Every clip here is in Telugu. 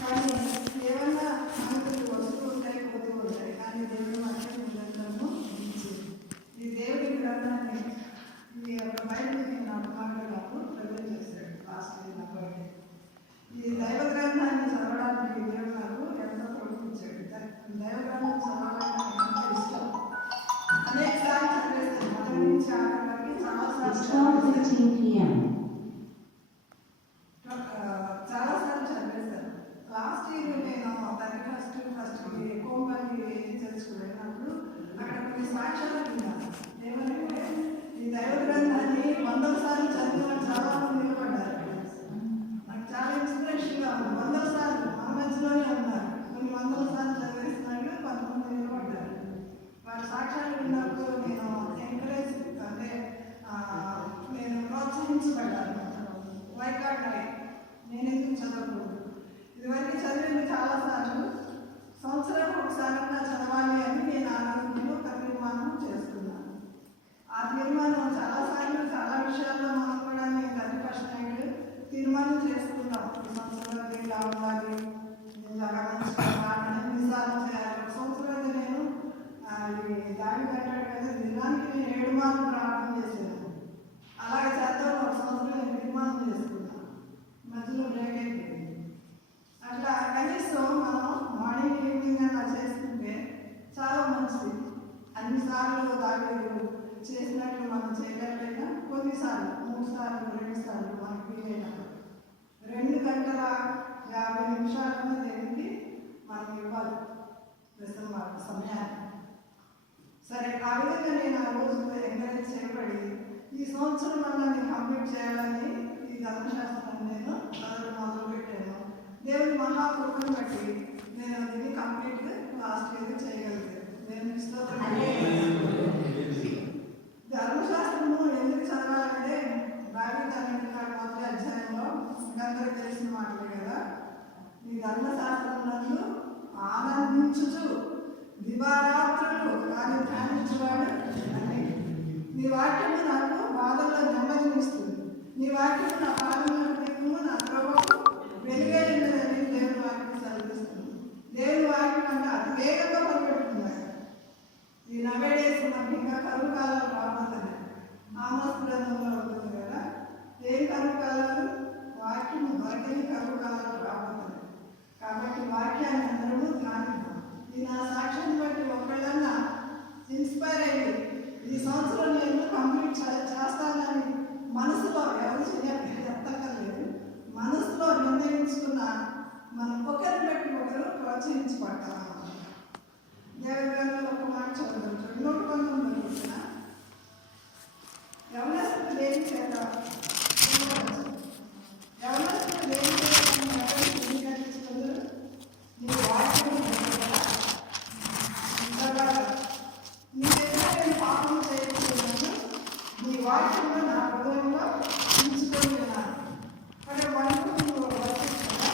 కానీ ఏమన్నా మనకు వస్తూ ఉంటాయి, పోతూ ఉంటాయి. కానీ దేవుడు మాత్రం నిరంతరము ఇచ్చింది. ఈ దేవుడి గ్రంథాన్ని ఈ యొక్క బైబిల్ని నాకు ప్రజెంట్ చేశాడు లాస్ట్ ఇయర్ నా బర్త్డే. ఈ దైవ గ్రంథాన్ని చదవడానికి దేవుడు నాకు ఎంతో ప్రోత్సహించాడు. దైవ గ్రంథం చదవాలని ఎంతో ఇష్టం. అనేక సార్లు చదివేస్తాను, మొదటి నుంచి ఆఖరి వరకు చాలాసార్లు చదివేస్తాను. లాస్ట్ ఇయర్ నేను 31st కోంపల్లి చర్చ్కి వెళ్ళినప్పుడు అక్కడ కొన్ని సాక్ష్యాలు విన్నాను. ఏమంటే ఈ దైవ గ్రంథాన్ని 100 సార్లు చదివిన చాలా మంది నిలబడ్డారు. నాకు చాలా ఇన్స్పిరేషన్గా ఉంది. 100 సార్లు మన మధ్యలోనే ఉన్నారు. కొన్ని 100 సార్లు చదివేస్తున్నాడు, కొంతమంది నిలబడ్డారు. వారి సాక్ష్యాలు విన్నప్పుడు నేను ఎంకరేజ్ అంటే నేను ప్రోత్సహించబడ్డాను. వైకాట్ నేను ఎందుకు చదవకూడదు? ఇదివరకు చదివింది చాలాసార్లు, సంవత్సరం ఒకసారి చదవాలి అని నేను ఆలోచనలో ఒక తీర్మానం చేసుకున్నాను. ఆ తీర్మానం చాలాసార్లు చాలా విషయాల్లో మనం కూడా నేను 31st నైట్ తీర్మానం చేసుకుంటాం. ఈ సంవత్సరం ఇలా ఉండాలి, ఎన్నిసార్లు చేయాలి. ఒక సంవత్సరం అయితే నేను దాడి కట్టాడు కదా, దినానికి నేను 7 మార్లు ప్రార్థన చేసేదాన్ని. అలాగే చేద్దాం ఒక సంవత్సరం నేను తీర్మానం చేసుకున్నాను. మధ్యలో బ్రేక్ అయిపోయింది. అట్లా కనీసం మనం మార్నింగ్ ఈవినింగ్ అలా చేసుకుంటే చాలా మంచిది. అన్నిసార్లు దాడి చేసినట్లు మనం చేయలేకపోయినా కొన్నిసార్లు 3 సార్లు 2 సార్లు మనకి వీలైనప్పుడు 2 గంటల 50 నిమిషాలన్నా దేనికి మనం ఇవ్వాలి సమయాన్ని. సరే, ఆ విధంగా నేను ఆ రోజు ఎంకరేజ్ చేయబడి ఈ సంవత్సరం వల్ల నేను కంప్లీట్ చేయాలని ఈ ధర్మశాస్త్రాన్ని నేను మొదలుపెట్టాను. దేవుని మహాకృపను బట్టి నేను దీన్ని కంప్లీట్గా లాస్ట్ ఇయర్ చేయగలిగాను. నేను ధర్మశాస్త్రము ఎందుకు చదవాలంటే దావీదు 1 అధ్యాయంలో అందరికీ తెలిసిన మాటలే కదా, ఈ ధర్మశాస్త్రములను ఆనందించుచు దివారాత్రులు కానీ ధ్యానించేవాడు అని. నీ వాక్యము నాకు బాధల్లో నెమ్మదినిస్తుంది. నీ వాక్యము నా పాదముల దీపము, నా త్రోవకు వెలుగైనదని దేవుని వాక్యం చదివిస్తుంది. దేవుని వాక్యం అంటే అతి వేగంగా పరిగెడుతున్నాడు. ఈ నవేడేస్ మనకి ఇంకా కరువు కాలం రాబోతుంది. ఆమోస్ గ్రంథంలో ఉంటుంది కదా, ఏం కరువు కాలాలు? వాక్యం దొరకని కరువు కాలాలు రాబోతుంది. కాబట్టి వాక్యాన్ని అందరూ ధ్యానిద్దాం. ఈ నా సాక్ష్యాన్ని బట్టి ఒకళ్ళన్నా ఇన్స్పైర్ అయ్యి ఈ సంవత్సరం నేను కంప్లీట్ చేస్తానని మనసులో ఎవరు చెప్తక్కర్లేదు, మనసులో నిర్ణయించుకున్న మనం ఒకరిని బట్టి ఒకరు ప్రోత్సహించబడతాం. దేవుడి గ్రంథంలో ఒక మాట చదువుతాం. 119 యవనస్తులు ఏం చేద్దాం, యవనస్తులు ఏం చేయాలని నీ వాక్యం నేను పాపం చేయకపోయినాను, నీ వాక్యంలో నా హృదయంలో ఉంచుకొని ఉన్నాను. అంటే మనకు వర్తిస్తుందా?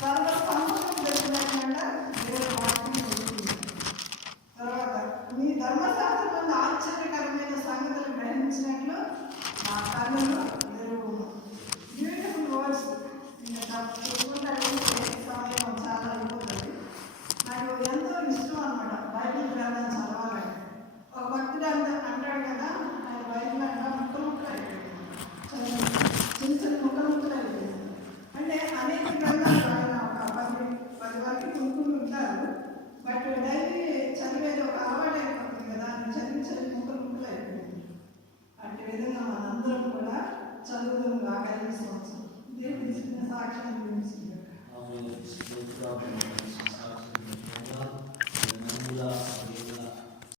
సర్వ సంపూర్ణం దర్శనంగా దేవుని వాక్యం జరుగుతుంది. తర్వాత నీ ధర్మశాస్త్రంలో ఆశ్చర్యకరమైన సంగతులు గ్రహించినట్లు నా కన్నులు ఎరుగును. Beautiful words. ఇంకా సమయం చాలా అయిపోతుంది. నాకు ఎంతో ఇష్టం అన్నమాట బైబిల్ గ్రంథం చదవాలంటే. ఒక భక్తుడు అంటాడు కదా, ఆయన బైబిల్ అంట ముక్కలు అయిపోయింది, చిన్న ముక్కలు అయిపోయింది. అంటే అనేక గ్రంథాలు ఆయన ఒక 10 వరకు ముక్కులు ఉంటారు. బట్ డైలీ చదివేది ఒక అలవాటు అయిపోతుంది కదా, అని చదివి ముక్కలు అయిపోయింది. అట్టి విధంగా మనందరం కూడా చదువుదాం బాగా ఈ సంవత్సరం. దేవుడి సాక్ష్యం గురించి